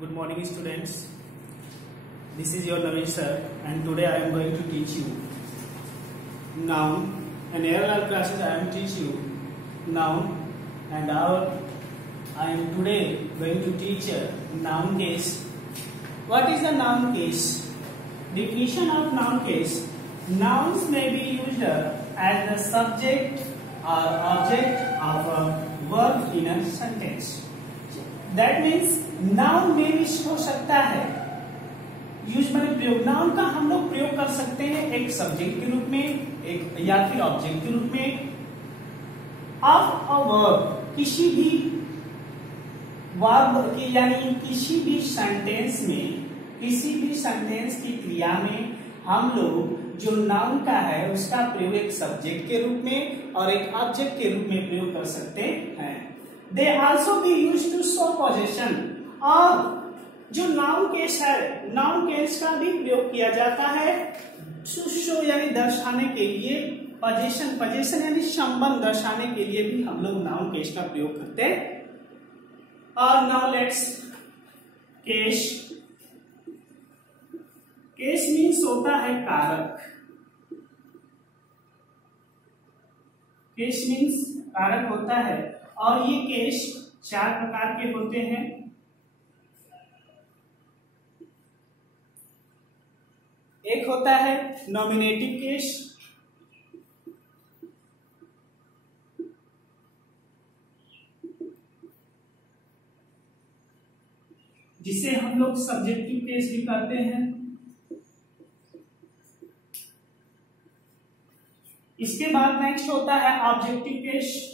Good morning, students. This is your Naveen sir, and today I am going to teach you noun. In ALR classes, I am teach you noun, and I am today going to teach a noun case. What is a noun case? Definition of noun case: nouns may be used as the subject or object of a verb in a sentence. That means noun में भी हो सकता है यूज मैंने प्रयोग। नाउन का हम लोग प्रयोग कर सकते हैं एक सब्जेक्ट के रूप में, एक या फिर ऑब्जेक्ट के रूप में, ऑफ अ वर्ब किसी भी वर्ब की यानी किसी भी सेंटेंस में, किसी भी सेंटेंस की क्रिया में हम लोग जो नाउन का है उसका प्रयोग एक सब्जेक्ट के रूप में और एक ऑब्जेक्ट के रूप में प्रयोग कर सकते हैं। They also be used to show position, और जो नाउन केस है, नाउन केस का भी प्रयोग किया जाता है टू शो यानी दर्शाने के लिए, पोजीशन, पोजीशन यानी संबंध दर्शाने के लिए भी हम लोग नाउन केस का प्रयोग करते हैं। और now let's case. Case means होता है कारक। केस मीन्स कारक होता है, और ये केस 4 प्रकार के होते हैं। एक होता है नॉमिनेटिव केस, जिसे हम लोग सब्जेक्टिव केस भी कहते हैं। इसके बाद नेक्स्ट होता है ऑब्जेक्टिव केस,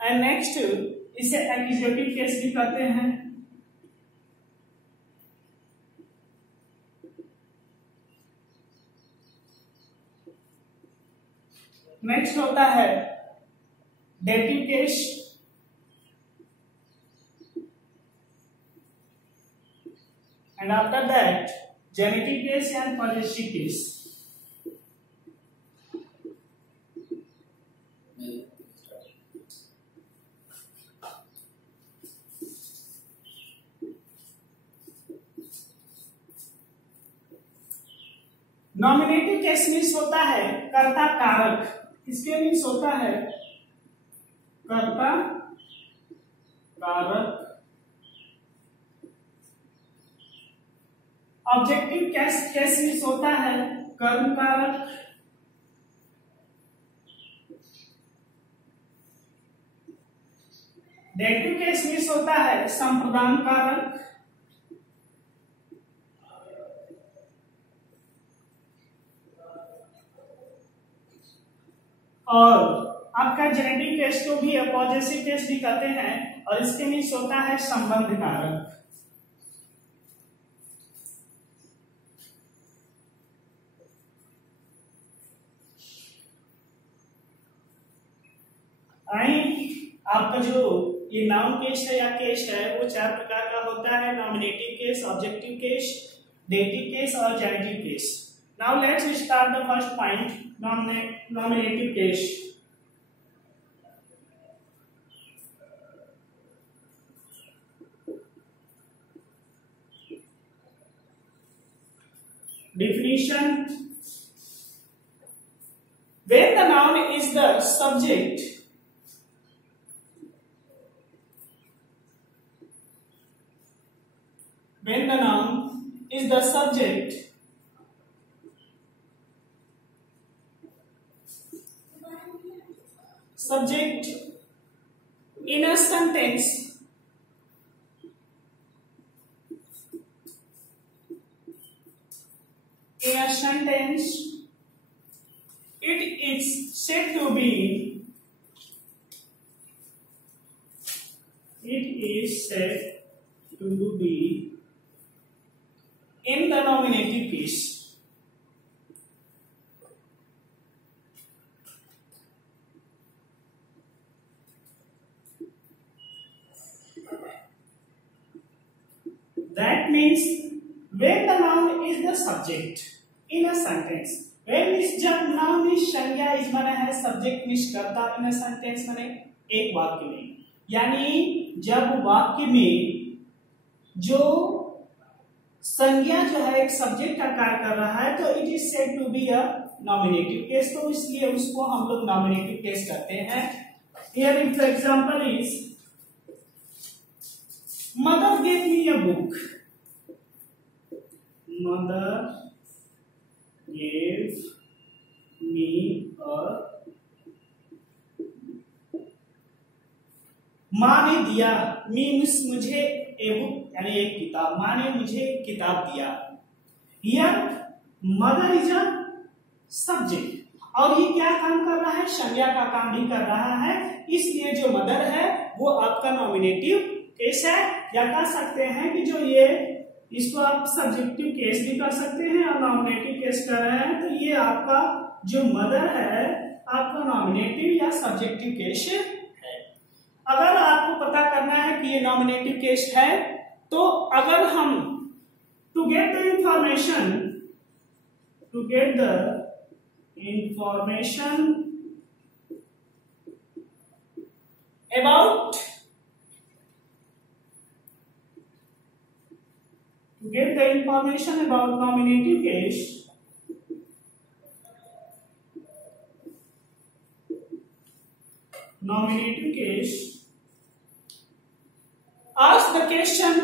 एंड नेक्स्ट इसे एक्यूजेटिव केस भी कहते हैं। नेक्स्ट होता है dative case, and after that generative case and possessive case. Nominative case means होता है कर्ता कारक। इसके मीन्स होता है कर्ता कारक। ऑब्जेक्टिव केस मीन्स होता है कर्म कारक। डेटिव केस मीन्स होता है संप्रदान कारक। और आपका जेनेटिव केस को भी पॉजेसिव केस भी कहते हैं, और इसके मीन्स होता है संबंध कारक। आपका जो ये नाउन केस है या केस है वो 4 प्रकार का होता है: nominative case, objective case, dative case और genitive case. Now let's start the first point, nominative case. Definition: when the noun is the subject, when the noun is the subject in a sentence, it is said to be in the nominative case. That means when the noun is the subject in a sentence, when means जब noun means संज्ञा इस बना है subject means कर्ता इन सेंटेंस बने एक वाक्य में, यानी जब वाक्य में जो संज्ञा जो है एक सब्जेक्ट का कार्य कर रहा है तो it is said to be a nominative case, तो इसलिए उसको हम लोग नॉमिनेटिव केस करते हैं। Here if the example is mother gave me a book, mother gave me a माँ ने दिया, मीन्स मुझे ए बुक यानी एक किताब, माँ ने मुझे एक किताब दिया। Here mother is a subject और ये क्या काम कर रहा है, संज्ञा का काम भी कर रहा है, इसलिए जो मदर है वो आपका नॉमिनेटिव केस है, या कह सकते हैं कि जो ये इसको आप सब्जेक्टिव केस भी कर सकते हैं और नॉमिनेटिव केस कर रहे हैं, तो ये आपका जो मदर है आपका नॉमिनेटिव या सब्जेक्टिव केस है। अगर आपको पता करना है कि ये नॉमिनेटिव केस है, तो अगर हम to get the information about nominative case, ask the question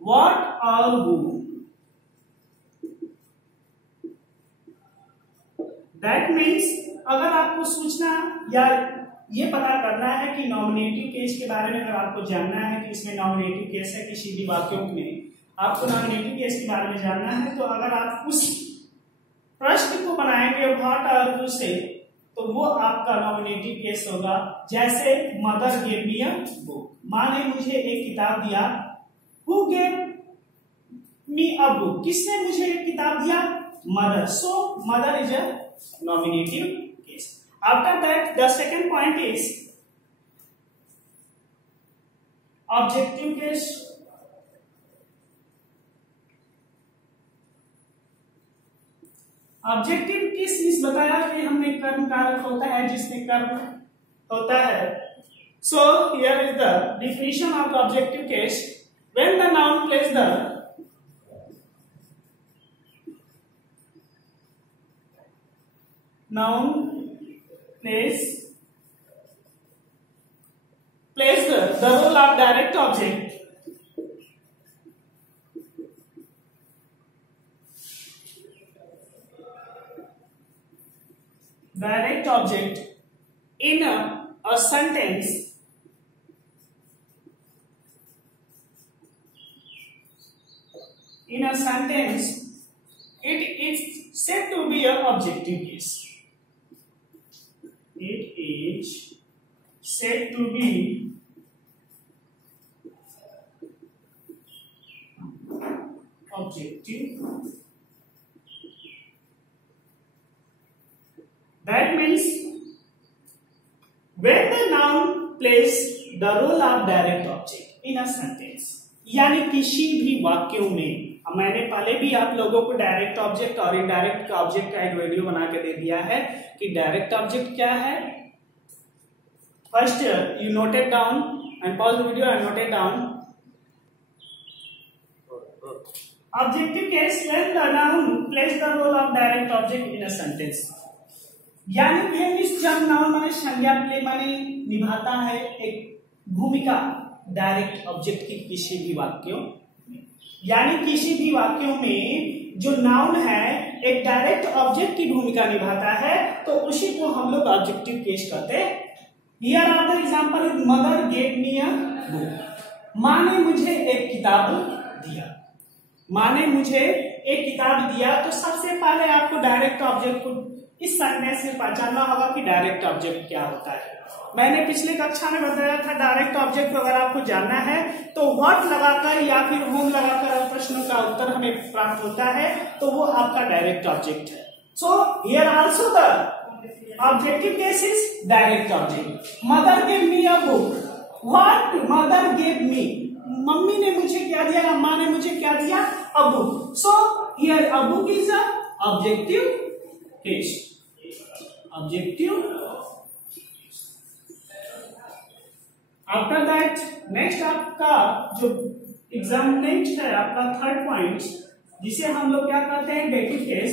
what or who, that means अगर आपको सूचना या ये पता करना है कि नॉमिनेटिव केस के बारे में, अगर आपको जानना है कि इसमें नॉमिनेटिव केस है किसी भी वाक्यों में, आपको नॉमिनेटिव केस के बारे में जानना है, तो अगर आप उस प्रश्न को बनाएंगे व्हाट और हु से, तो वो आपका नॉमिनेटिव केस होगा। जैसे mother gave me a book, माँ ने मुझे एक किताब दिया। Who gave me a book, किसने मुझे एक किताब दिया, मदर, सो mother is a nominative case. After that, the second point is objective case. Objective case इस बताया कि हमने कर्म कारक होता है जिसमें कर्म होता है। So here is the definition of the objective case. When the noun plays the the role of direct object in a sentence, it is said to be an objective case. It is said to be objective. That means when the noun plays the role of direct object in a sentence, यानी किसी भी वाक्यों में, मैंने पहले भी आप लोगों को डायरेक्ट ऑब्जेक्ट और इनडायरेक्ट ऑब्जेक्ट का एक वीडियो बना के दे दिया है कि डायरेक्ट ऑब्जेक्ट क्या है। First you noted down and pause the video and noted down. Objective case when the noun place the role of direct object in a sentence, यानी कि जब नाउन माने संज्ञा प्ले माने निभाता है एक भूमिका डायरेक्ट ऑब्जेक्ट की किसी भी वाक्यों, यानी किसी भी वाक्यों में जो नाउन है एक डायरेक्ट ऑब्जेक्ट की भूमिका निभाता है, तो उसी को हम लोग ऑब्जेक्टिव केस कहते हैं। Here are the example, mother gave me a book, माँ ने मुझे एक किताब दिया। माँ ने मुझे एक किताब दिया, तो सबसे पहले आपको डायरेक्ट ऑब्जेक्ट को इस सेंटेंस से पहचानना होगा कि डायरेक्ट ऑब्जेक्ट क्या होता है। मैंने पिछले कक्षा में बताया था डायरेक्ट ऑब्जेक्ट को अगर आपको जानना है तो व्हाट लगाकर या फिर होम लगाकर प्रश्नों का उत्तर हमें प्राप्त होता है, तो वो आपका डायरेक्ट ऑब्जेक्ट है। So here also the objective case is direct object. Mother give me a book, what mother gave मी, मम्मी ने मुझे क्या दिया, अम्मा ने मुझे क्या दिया, a book. So here a book is a objective case, objective. After that next आपका जो एग्जाम नेक्स्ट है आपका थर्ड पॉइंट, जिसे हम लोग क्या कहते हैं, dative case.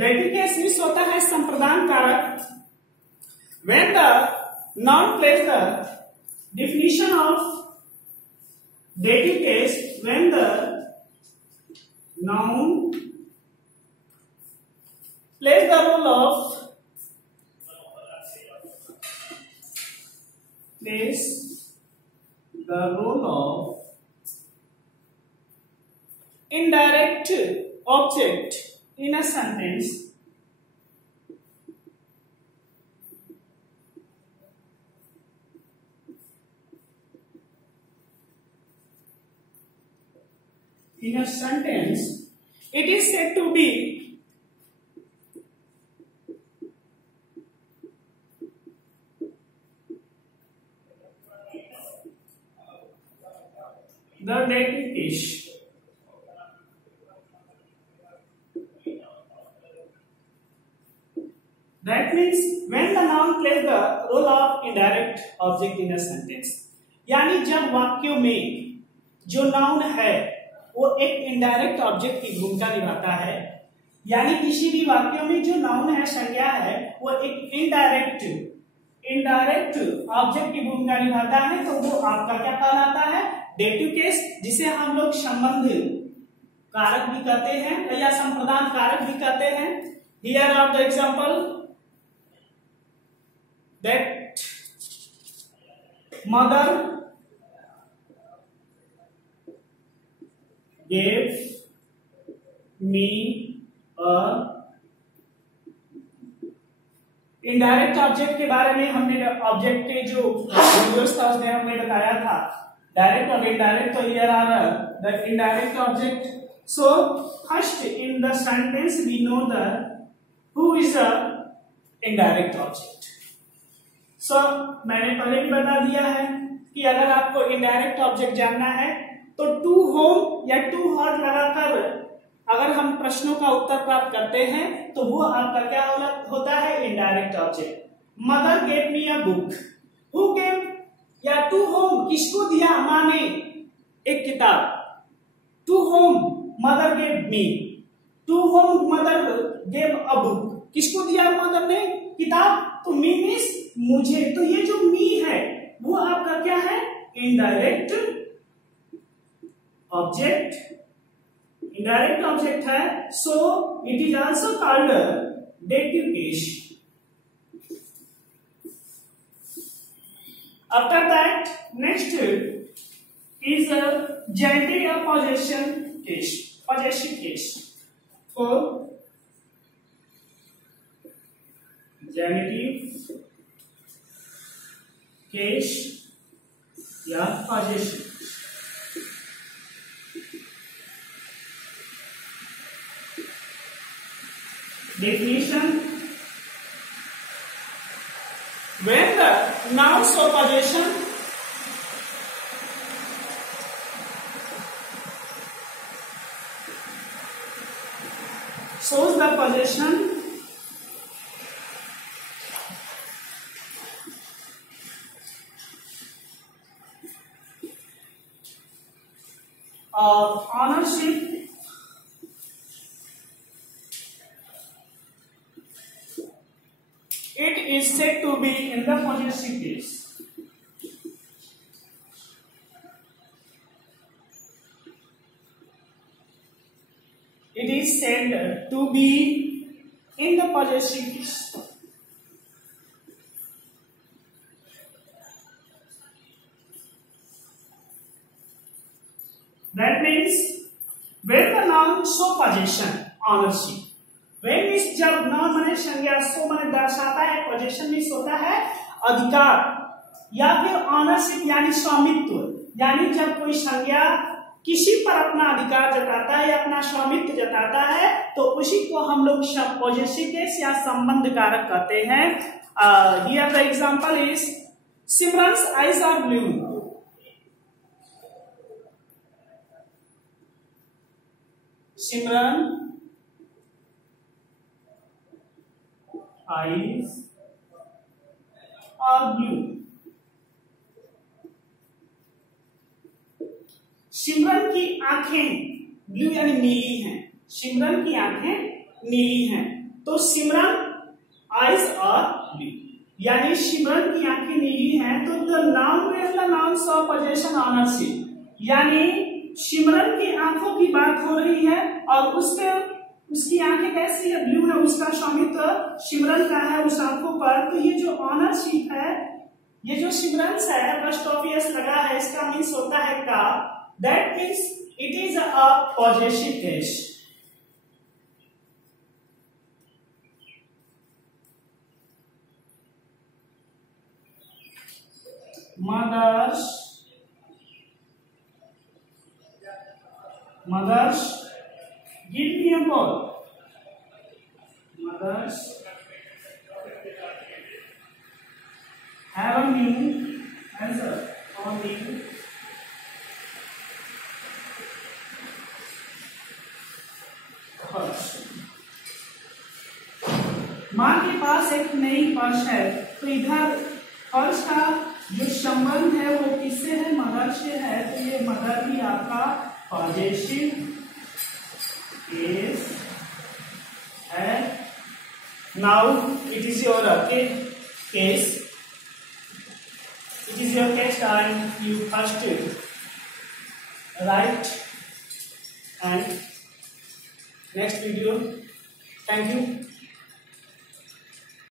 Dative case means होता है संप्रदान कारक। When the noun place the definition of dative case, when the noun plays the role of indirect object in a sentence, it is said to be the dative case. That means when the noun plays the role of indirect object in a sentence, यानी जब वाक्यों में जो नाउन है वो एक indirect object की भूमिका निभाता है, यानी किसी भी वाक्यों में जो नाउन है, संज्ञा है, वो एक इनडायरेक्ट ऑब्जेक्ट की भूमिका निभाता है, तो वो आपका क्या कहलाता है, डेटिव केस, जिसे हम लोग संबंध कारक भी कहते हैं या संप्रदान कारक भी कहते हैं। Here are the example that mother gave me a, indirect object के बारे में हमने ऑब्जेक्ट के जो वीडियोस था उसमें हमने बताया था डायरेक्ट और इनडायरेक्ट। तो here are the indirect object. So first in the sentence we know the who is a indirect object. So मैंने पहले भी बता दिया है कि अगर आपको इनडायरेक्ट ऑब्जेक्ट जानना है तो टू होम या टू हर लगाकर अगर हम प्रश्नों का उत्तर प्राप्त करते हैं तो वो आपका क्या होता है, indirect object. Mother gave me a book, who gave या टू होम किसको दिया, माँ ने एक किताब, to whom mother gave me, to whom mother gave a book, किसको दिया मदर ने किताब, तो मी मीन्स मुझे। तो ये जो मी है वो आपका क्या है, इनडायरेक्ट ऑब्जेक्ट, इनडायरेक्ट ऑब्जेक्ट है। So it is also called dative case. After that next is genitive या possession case, possessive case. For genitive case या possessive. Definition: when the noun show possession shows the possession of ownership is said to be in the possessive case. It is said to be in the possessive case. That means when the noun show possession, ownership, when means जब नाउन माने संज्ञा, सो माने दर्शाता है, possession means होता है अधिकार या फिर ऑनरशिप यानी स्वामित्व, यानी जब कोई संज्ञा किसी पर अपना अधिकार जताता है या अपना स्वामित्व जताता है तो उसी को हम लोग पॉजेसिव केस या संबंध कारक कहते हैं। Here the example is Simran's eyes are blue. Simran eyes are blue. Simran की आंखें ब्लू यानी नीली हैं। सिमरन की आंखें नीली हैं तो सिमरन आईज आर ब्लू यानी सिमरन की आंखें नीली हैं तो the noun is the noun of possession ownership यानी सिमरन की आंखों की बात हो रही है और उसपे उसकी आंखें कैसी है, ब्लू है, उसका स्वामित्व सिमरन का है उस आंखों पर। तो ये जो ऑनरशिप है, ये जो सिमरन है फर्स्ट ऑफ एस लगा है, इसका मीन्स होता है का। That means it is a possessive case. Mothers give me a ball. Mothers have a new answer on the माँ के पास एक नई पर्स है तो इधर पर्स का जो संबंध है वो किससे है, मदर से है। तो ये मदर भी आपका पॉजेसिव केस है। Now it is your case, it is your case and you first right and next video. Thank you.